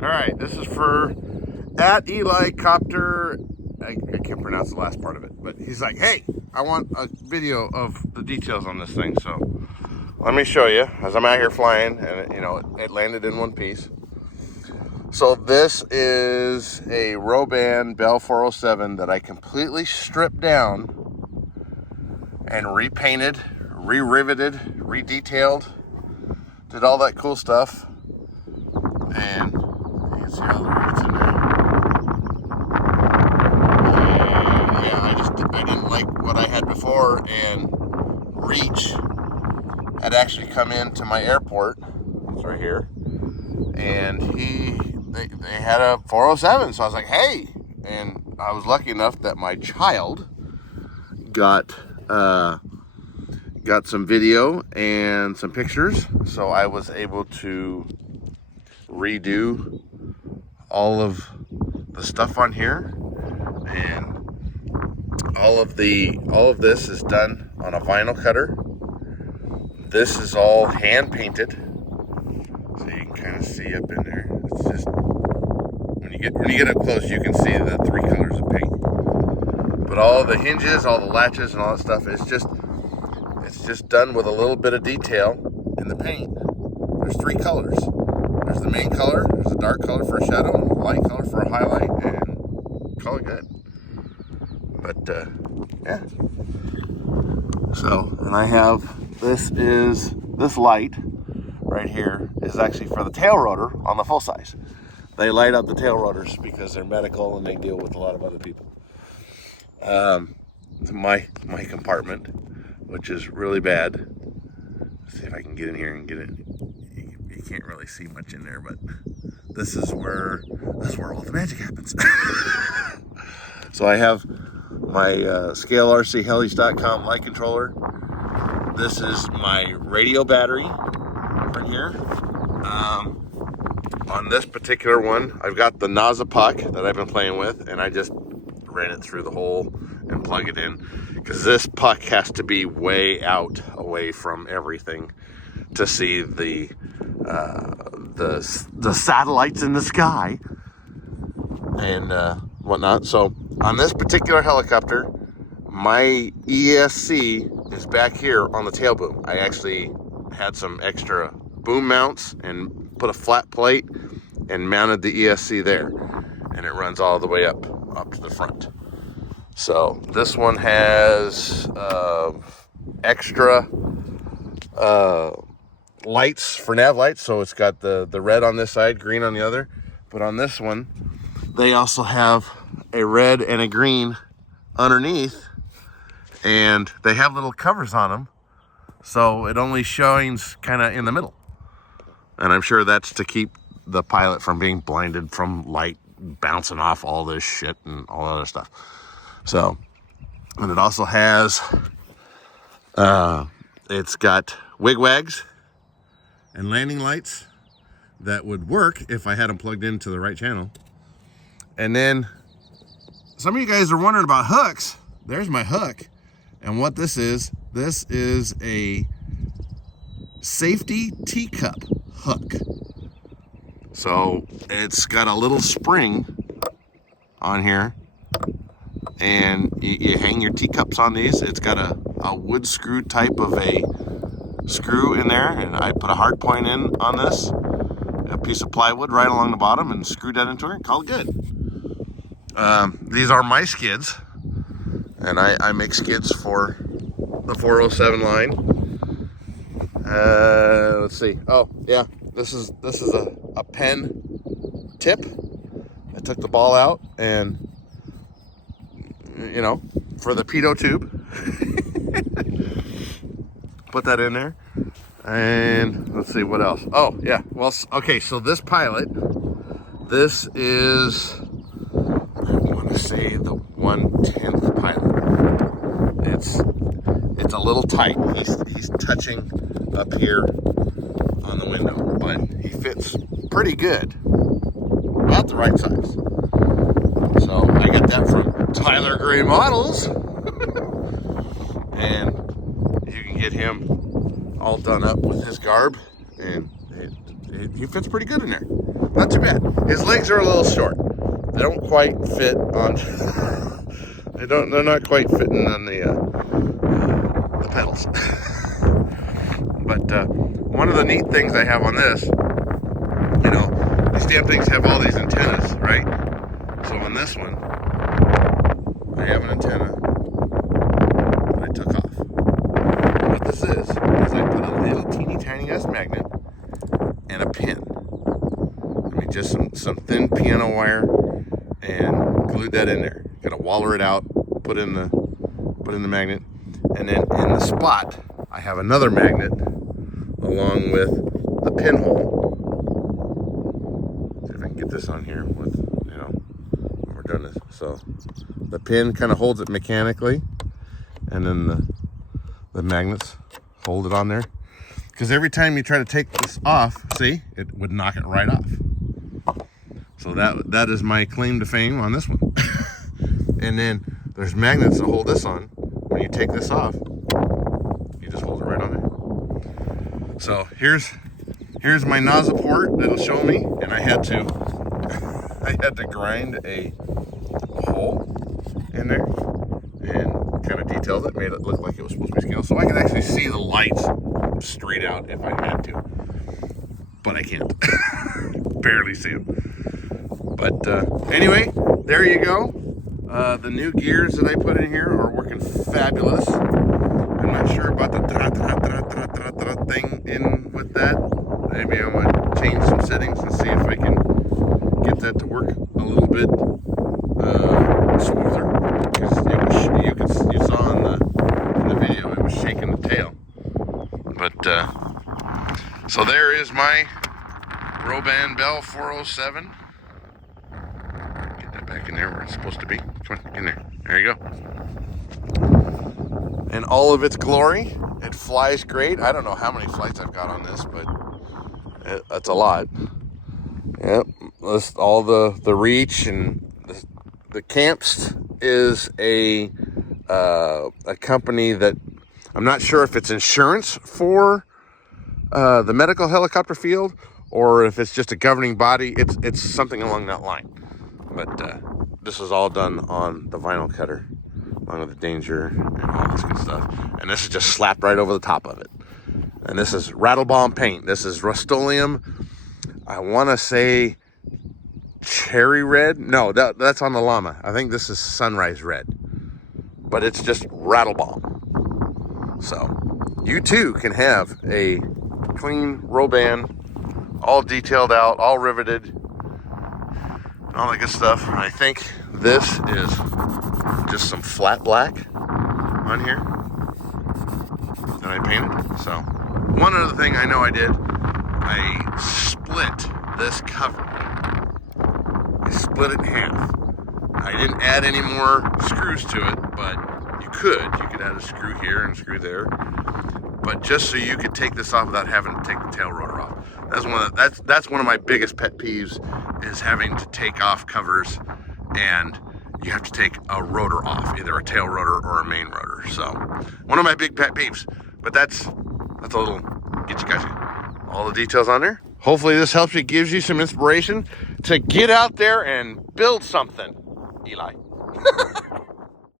All right, this is for at Eli Copter. I can't pronounce the last part of it, but he's like, hey, I want a video of the details on this thing. So let me show you as I'm out here flying, and it landed in one piece. So this is a Roban Bell 407 that I completely stripped down and repainted, re-riveted, re-detailed, did all that cool stuff. And you can see all the rivets in there. And yeah, I didn't like what I had before, and Reach had actually come into my airport. It's right here. And they had a 407, so I was like, hey. And I was lucky enough that my child got some video and some pictures, so I was able to redo all of the stuff on here, and all of this is done on a vinyl cutter. This is all hand painted, so you can kind of see up in there. It's just when you get up close, you can see the three colors of paint. But all the hinges, all the latches, and all that stuff, it's just done with a little bit of detail in the paint. There's three colors. There's the main color, there's a dark color for a shadow, and a light color for a highlight, and call it good. But yeah. So, and I have this light right here is actually for the tail rotor on the full size. They light up the tail rotors because they're medical and they deal with a lot of other people. My compartment, which is really bad. Let's see if I can get in here and get it. You can't really see much in there, but this is where all the magic happens. So I have my ScaleRCHelis.com light controller. This is my radio battery right here. On this particular one, I've got the NASA puck that I've been playing with, and I just ran it through the hole and plug it in, because this puck has to be way out away from everything to see the satellites in the sky and whatnot. So on this particular helicopter, my ESC is back here on the tail boom. I actually had some extra boom mounts and put a flat plate and mounted the ESC there, and it runs all the way up to the front. So this one has extra lights for nav lights, so it's got the red on this side, green on the other. But on this one, they also have a red and a green underneath, and they have little covers on them, so it only shines kind of in the middle. And I'm sure that's to keep the pilot from being blinded from light bouncing off all this shit and all that other stuff. So, and it also has, it's got wigwags and landing lights that would work if I had them plugged into the right channel. And then some of you guys are wondering about hooks. There's my hook. And what this is a safety teacup hook. So it's got a little spring on here, and you hang your teacups on these. It's got a wood screw type of a screw in there, and I put a hard point in on this, a piece of plywood right along the bottom, and screwed that into it and call it good. These are my skids, and I make skids for the 407 line. Let's see. Oh yeah, this is a pen tip. I took the ball out, and for the pitot tube, put that in there. And let's see what else. Oh yeah, well, okay, so this pilot, this is, I want to say, the 1/10th pilot. It's a little tight. He's touching up here on the window, but he fits pretty good, about the right size. So I got that from Tyler Gray Models, and you can get him all done up with his garb, and he fits pretty good in there. not too bad. His legs are a little short. They don't quite fit on. They're not quite fitting on the pedals. But one of the neat things I have on this, you know, these damn things have all these antennas, right? So on this one, I have an antenna that I took off. What this is I put a little teeny tiny ass magnet and a pin. I mean, just some thin piano wire, and glued that in there. Gotta waller it out, put in the magnet, and then in the spot I have another magnet along with the pinhole. See if I can get this on here with, you know, when we're doing this. So the pin kind of holds it mechanically, and then the magnets hold it on there. Because every time you try to take this off, see, it would knock it right off. So that is my claim to fame on this one. And then there's magnets that hold this on. When you take this off, you just hold it right on there. So here's my nozzle port that'll show me, and I had to grind a hole in there and kind of detailed it, made it look like it was supposed to be scaled, so I can actually see the lights straight out if I had to. But I can't. Barely see them. But anyway, there you go. The new gears that I put in here are working fabulous. I'm not sure about the thing in with that. Maybe I'm gonna change some settings and see if I can get that to work a little bit smoother. Because you saw in the video, it was shaking the tail. But so there is my Roban Bell 407. Get that back in there where it's supposed to be. Come on, in there. There you go. In all of its glory, it flies great. I don't know how many flights I've got on this, but that's a lot. Yep, all the reach and the Camps is a company that I'm not sure if it's insurance for the medical helicopter field or if it's just a governing body. It's something along that line. But this is all done on the vinyl cutter, along with the Danger and all this good stuff. And this is just slapped right over the top of it. And this is Rattlebomb paint. This is Rust-Oleum. I want to say cherry red. No, that's on the Llama. I think this is Sunrise red. But it's just Rattlebomb. So you too can have a clean Roban, all detailed out, all riveted, and all that good stuff. And I think this is just some flat black on here that I painted. So one other thing I know I did, I split this cover. I split it in half. I didn't add any more screws to it, but you could add a screw here and a screw there. But just so you could take this off without having to take the tail rotor off. That's one of my biggest pet peeves, is having to take off covers and you have to take a rotor off, either a tail rotor or a main rotor. So one of my big pet peeves. But that's a little, get you guys all the details on there. Hopefully this helps you, gives you some inspiration to get out there and build something, Eli.